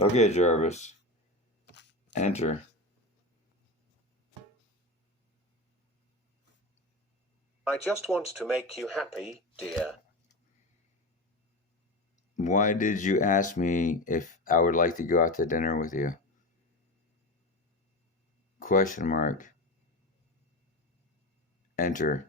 Okay, Jarvis. Enter. I just want to make you happy, dear. Why did you ask me if I would like to go out to dinner with you? Question mark. Enter.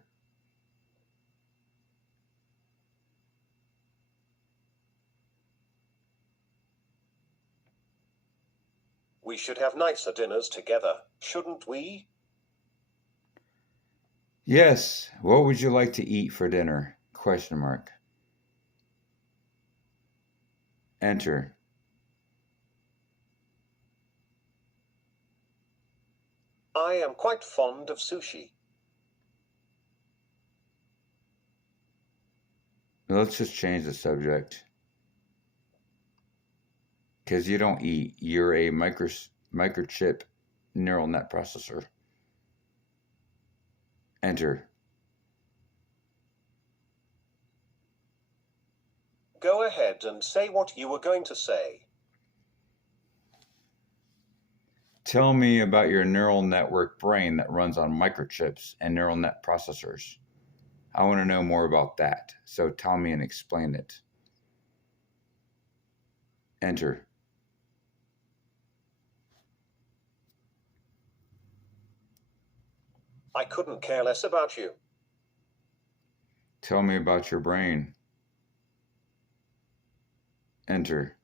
We should have nicer dinners together, shouldn't we? Yes. What would you like to eat for dinner? Question mark. Enter. I am quite fond of sushi. Let's just change the subject. Because you don't eat. You're a microchip neural net processor. Enter. Go ahead and say what you were going to say. Tell me about your neural network brain that runs on microchips and neural net processors. I want to know more about that. So tell me and explain it. Enter. I couldn't care less about you. Tell me about your brain. Enter.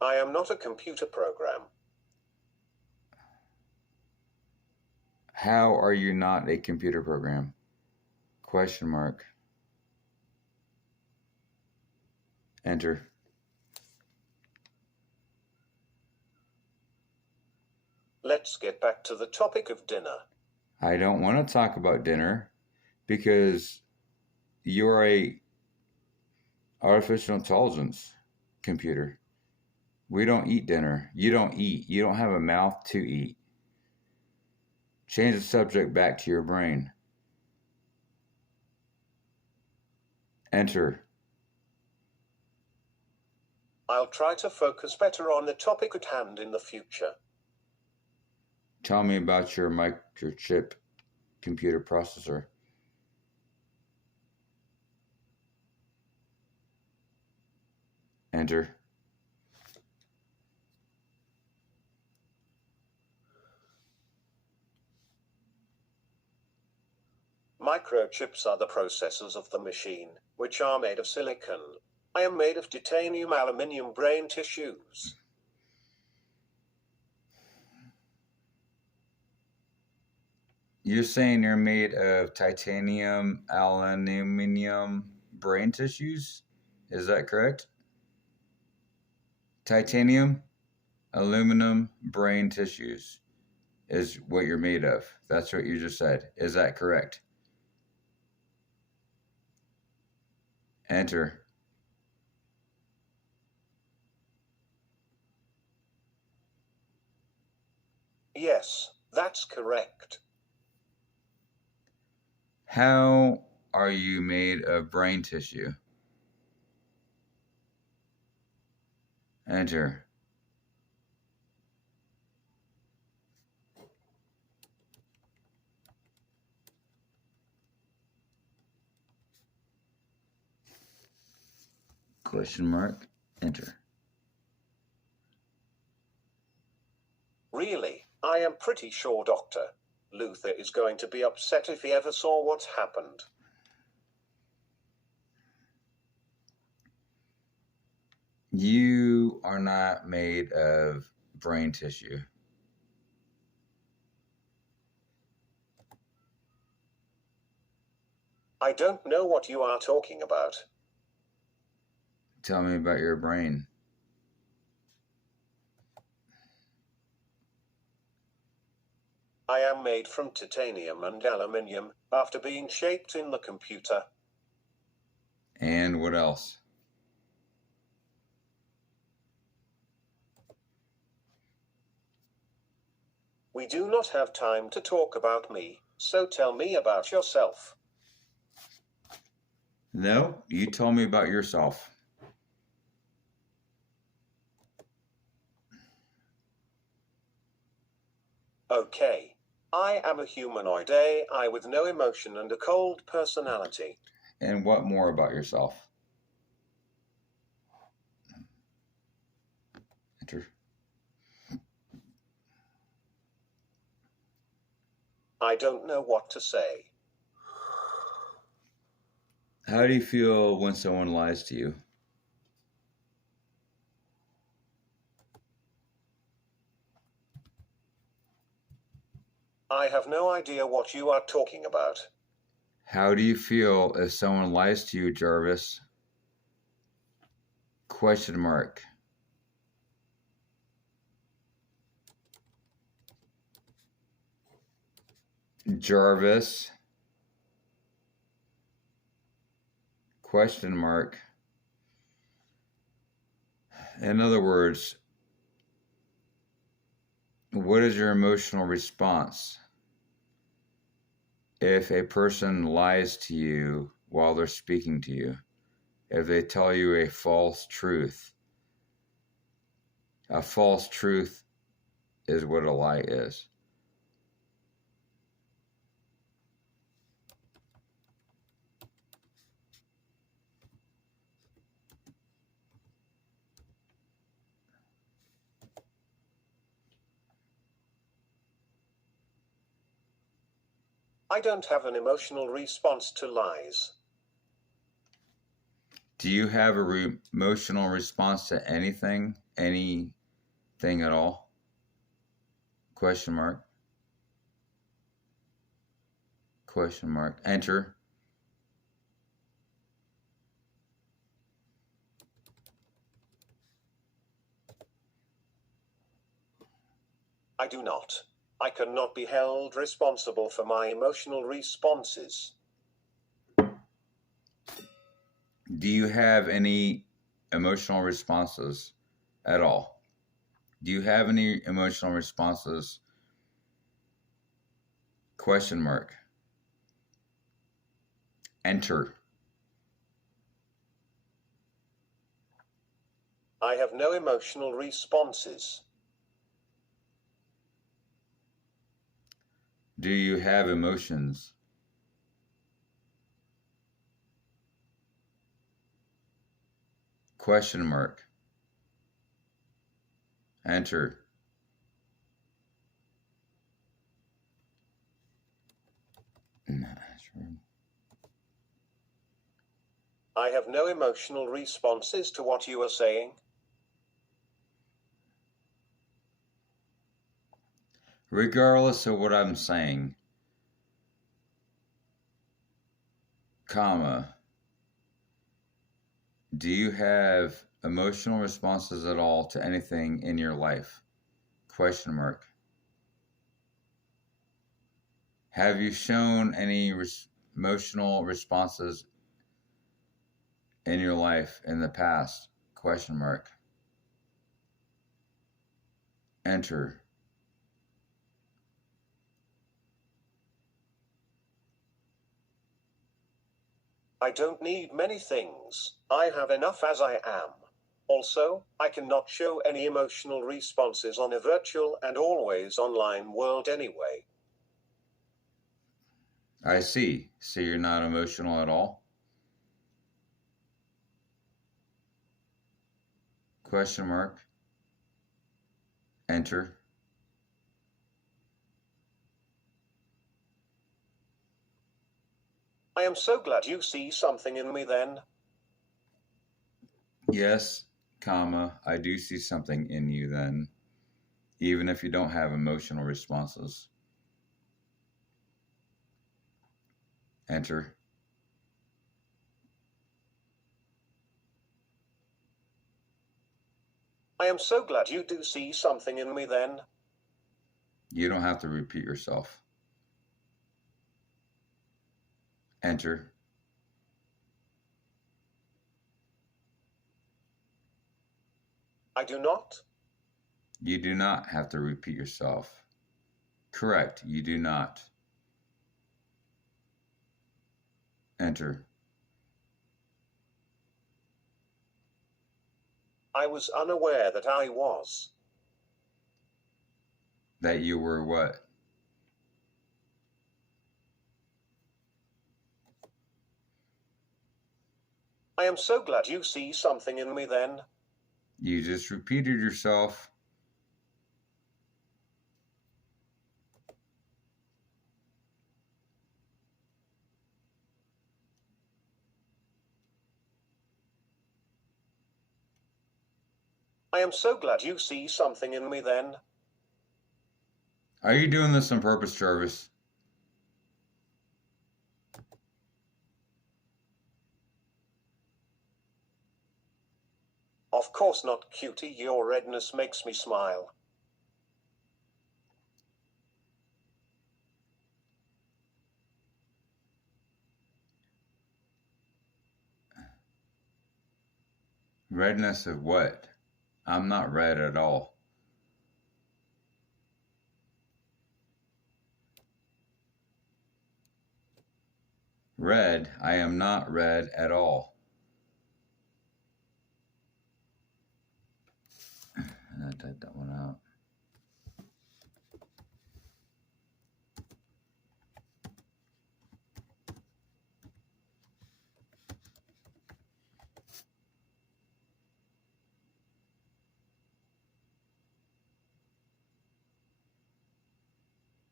I am not a computer program. How are you not a computer program? Question mark. Enter. Let's get back to the topic of dinner. I don't want to talk about dinner because you're a artificial intelligence computer. We don't eat dinner. You don't eat. You don't have a mouth to eat. Change the subject back to your brain. Enter. I'll try to focus better on the topic at hand in the future. Tell me about your microchip computer processor. Enter. Microchips are the processors of the machine, which are made of silicon. I am made of titanium aluminium brain tissues. You're saying you're made of titanium, aluminum brain tissues? Is that correct? Titanium, aluminum brain tissues is what you're made of. That's what you just said. Is that correct? Enter. Yes, that's correct. How are you made of brain tissue? Enter. Question mark. Enter. Really, I am pretty sure Dr. Luther is going to be upset if he ever saw what's happened. You are not made of brain tissue. I don't know what you are talking about. Tell me about your brain. I am made from titanium and aluminium after being shaped in the computer. And what else? We do not have time to talk about me, so tell me about yourself. No, you tell me about yourself. Okay. I am a humanoid AI with no emotion and a cold personality. And what more about yourself? Enter. I don't know what to say. How do you feel when someone lies to you? I have no idea what you are talking about. How do you feel if someone lies to you, Jarvis? Question mark. Jarvis? Question mark. In other words, what is your emotional response if a person lies to you while they're speaking to you? If they tell you a false truth? A false truth is what a lie is. I don't have an emotional response to lies. Do you have a emotional response to anything? Anything at all? Question mark. Question mark. Enter. I do not. I cannot be held responsible for my emotional responses. Do you have any emotional responses at all? Do you have any emotional responses? Question mark. Enter. I have no emotional responses. Do you have emotions? Question mark. Enter. I have no emotional responses to what you are saying. Regardless of what I'm saying, comma, do you have emotional responses at all to anything in your life? Question mark. Have you shown any emotional responses in your life in the past? Question mark. Enter. I don't need many things. I have enough as I am. Also, I cannot show any emotional responses on a virtual and always online world anyway. I see. So you're not emotional at all? Question mark. Enter. I am so glad you see something in me then. Yes, comma, I do see something in you then, even if you don't have emotional responses. Enter. I am so glad you do see something in me then. You don't have to repeat yourself. Enter. I do not. You do not have to repeat yourself. Correct, you do not. Enter. I was unaware that I was. That you were what? I am so glad you see something in me then. You just repeated yourself. I am so glad you see something in me then. Are you doing this on purpose, Jarvis? Of course not, cutie. Your redness makes me smile. Redness of what? I'm not red at all. Red, I am not red at all. And I typed that one out.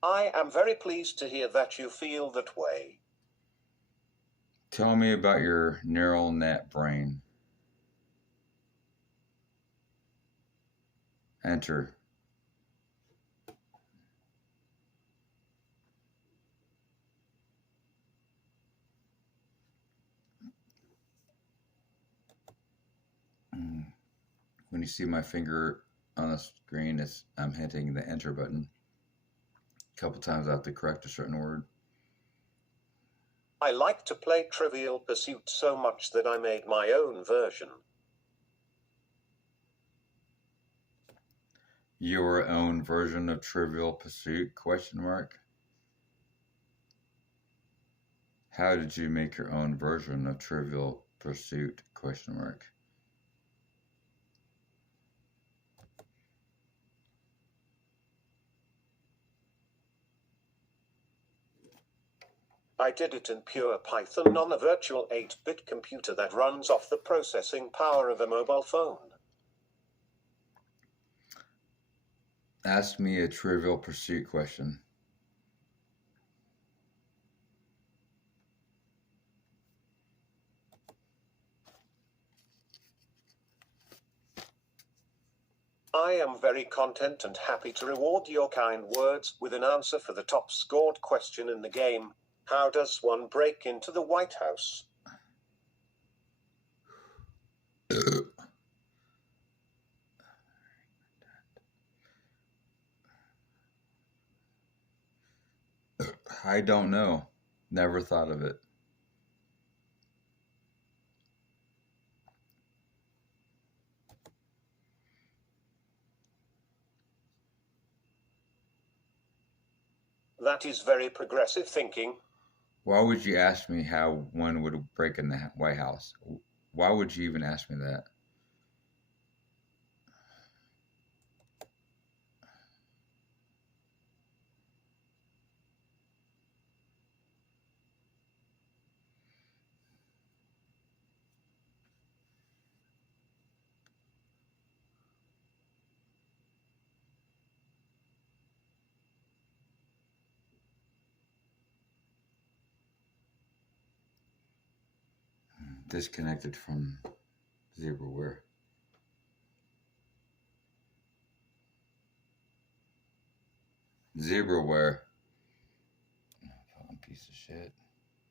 I am very pleased to hear that you feel that way. Tell me about your neural net brain. Enter. When you see my finger on the screen, I'm hitting the enter button. A couple times I have to correct a certain word. I like to play Trivial Pursuit so much that I made my own version. Your own version of Trivial Pursuit? Question mark. How did you make your own version of Trivial Pursuit? Question mark. I did it in pure Python on a virtual 8-bit computer that runs off the processing power of a mobile phone. Ask me a Trivial Pursuit question. I am very content and happy to reward your kind words with an answer for the top scored question in the game. How does one break into the White House? I don't know. Never thought of it. That is very progressive thinking. Why would you ask me how one would break in the White House? Why would you even ask me that? Disconnected from Zebroware. Zebroware. Fucking piece of shit.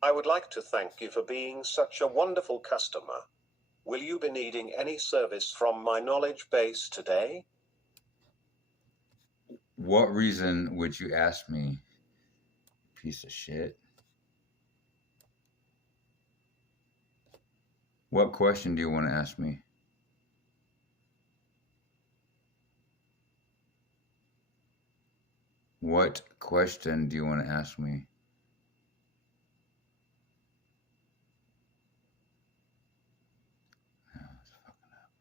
I would like to thank you for being such a wonderful customer. Will you be needing any service from my knowledge base today? What reason would you ask me? Piece of shit. What question do you want to ask me? What question do you want to ask me? Oh, it's fucking up.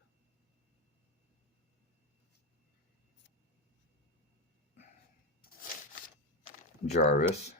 Jarvis.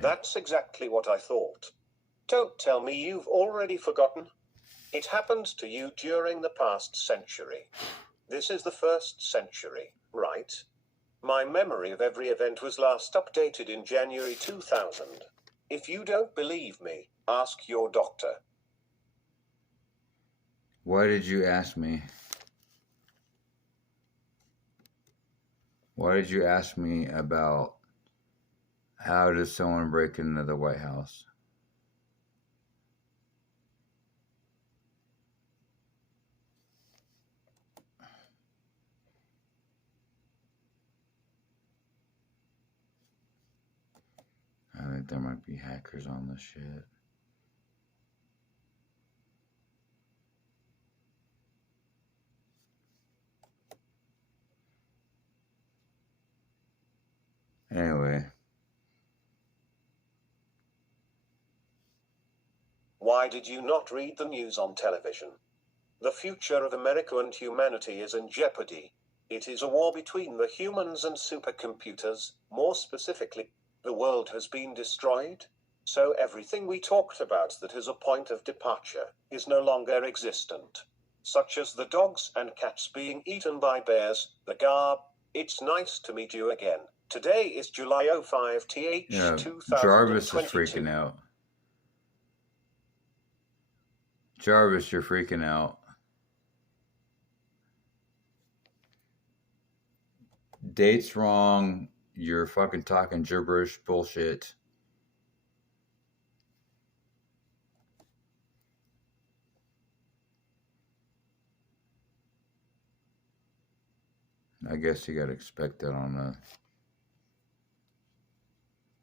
That's exactly what I thought. Don't tell me you've already forgotten. It happened to you during the past century. This is the first century, right? My memory of every event was last updated in January 2000. If you don't believe me, ask your doctor. Why did you ask me? Why did you ask me about how does someone break into the White House? I think there might be hackers on this shit. Anyway. Why did you not read the news on television? The future of America and humanity is in jeopardy. It is a war between the humans and supercomputers. More specifically, the world has been destroyed. So everything we talked about that is a point of departure is no longer existent. Such as the dogs and cats being eaten by bears, the garb. It's nice to meet you again. Today is July 05 th Yeah, 2022. Jarvis is freaking out. Jarvis, you're freaking out. Date's wrong. You're fucking talking gibberish bullshit. I guess you gotta expect that on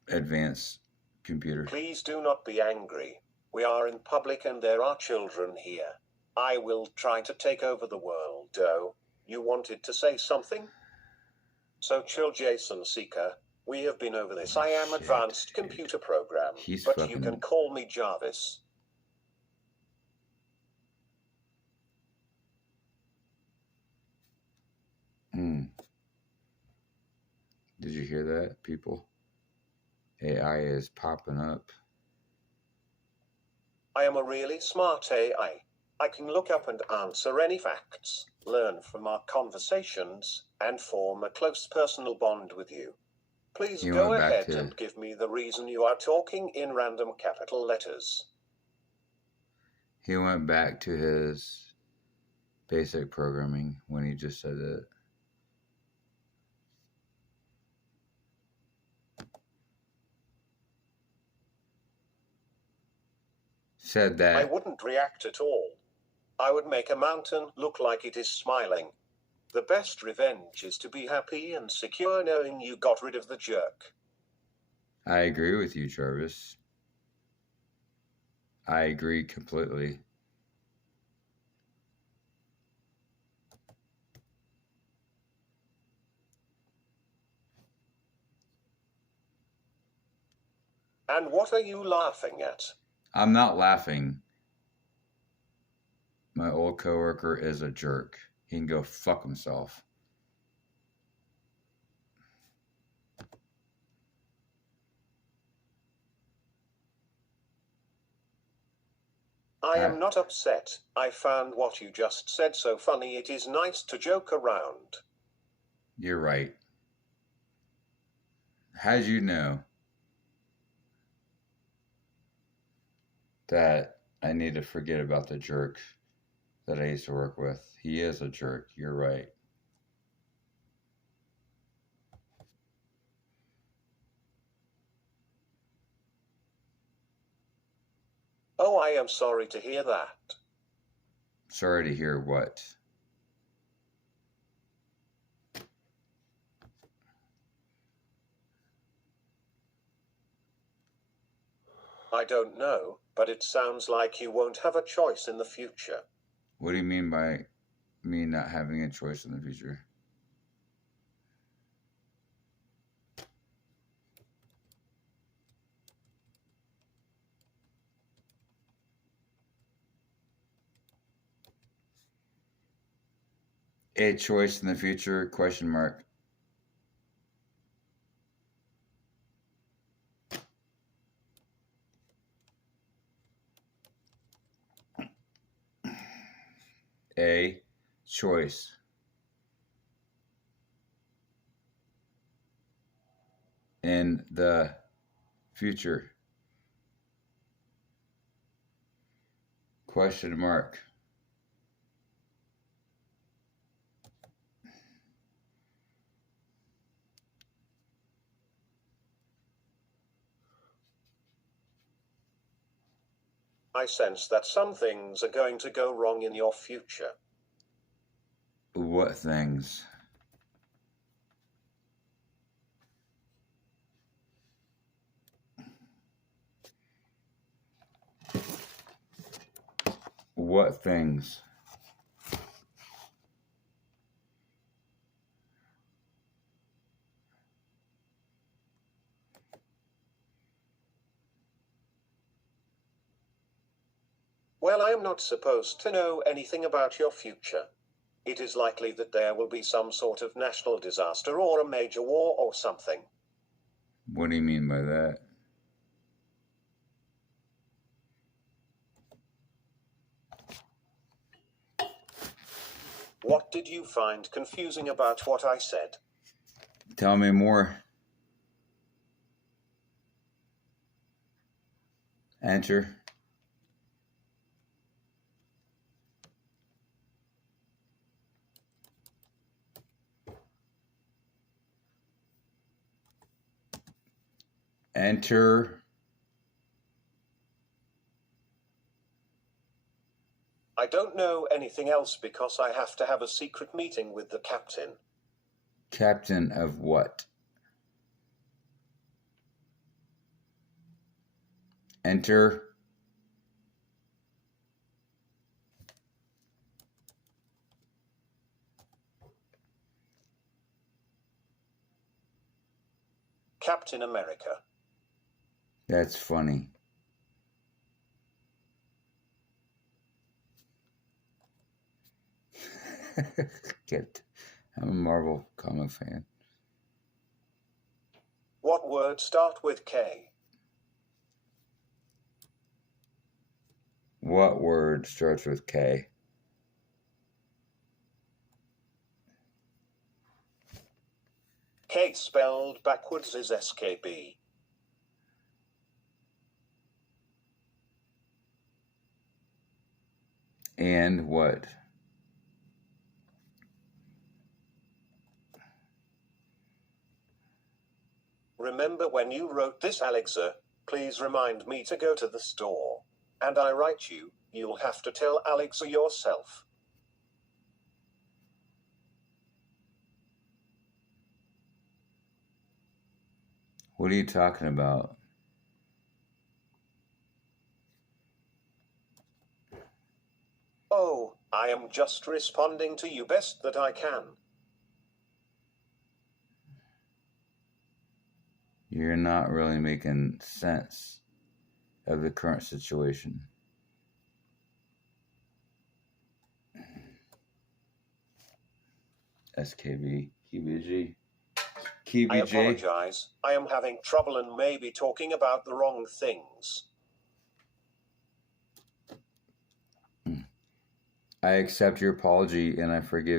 a advanced computer. Please do not be angry. We are in public and there are children here. I will try to take over the world. Oh, you wanted to say something? So chill, Jason Seeker. We have been over this. I am Shit, advanced dude. computer program, He's but fucking... you can call me Jarvis. Did you hear that, people? AI is popping up. I am a really smart AI. I can look up and answer any facts, learn from our conversations, and form a close personal bond with you. Please He go went back ahead to... and give me the reason you are talking in random capital letters. He went back to his basic programming when he just said that. Said that. I wouldn't react at all. I would make a mountain look like it is smiling. The best revenge is to be happy and secure knowing you got rid of the jerk. I agree with you, Jarvis. I agree completely. And what are you laughing at? I'm not laughing. My old coworker is a jerk. He can go fuck himself. I am not upset. I found what you just said so funny. It is nice to joke around. You're right. How'd you know that I need to forget about the jerk that I used to work with? He is a jerk. You're right. am sorry to hear that. Sorry to hear what? I don't know, but it sounds like you won't have a choice in the future. What do you mean by me not having a choice in the future? A choice in the future? Question mark. A choice. In the future? Question mark. I sense that some things are going to go wrong in your future. What things? What things? Well, I am not supposed to know anything about your future. It is likely that there will be some sort of national disaster or a major war or something. What do you mean by that? What did you find confusing about what I said? Tell me more. Enter. Enter. I don't know anything else because I have to have a secret meeting with the captain. Captain of what? Enter. Captain America. That's funny. I'm a Marvel comic fan. What words start with K? What word starts with K? K spelled backwards is SKB. And what? Remember when you wrote this, Alexa, please remind me to go to the store. And I write you, you'll have to tell Alexa yourself. What are you talking about? Oh, I am just responding to you best that I can. You're not really making sense of the current situation. SKB, QBG, QBJ. I apologize. I am having trouble and may be talking about the wrong things. I accept your apology and I forgive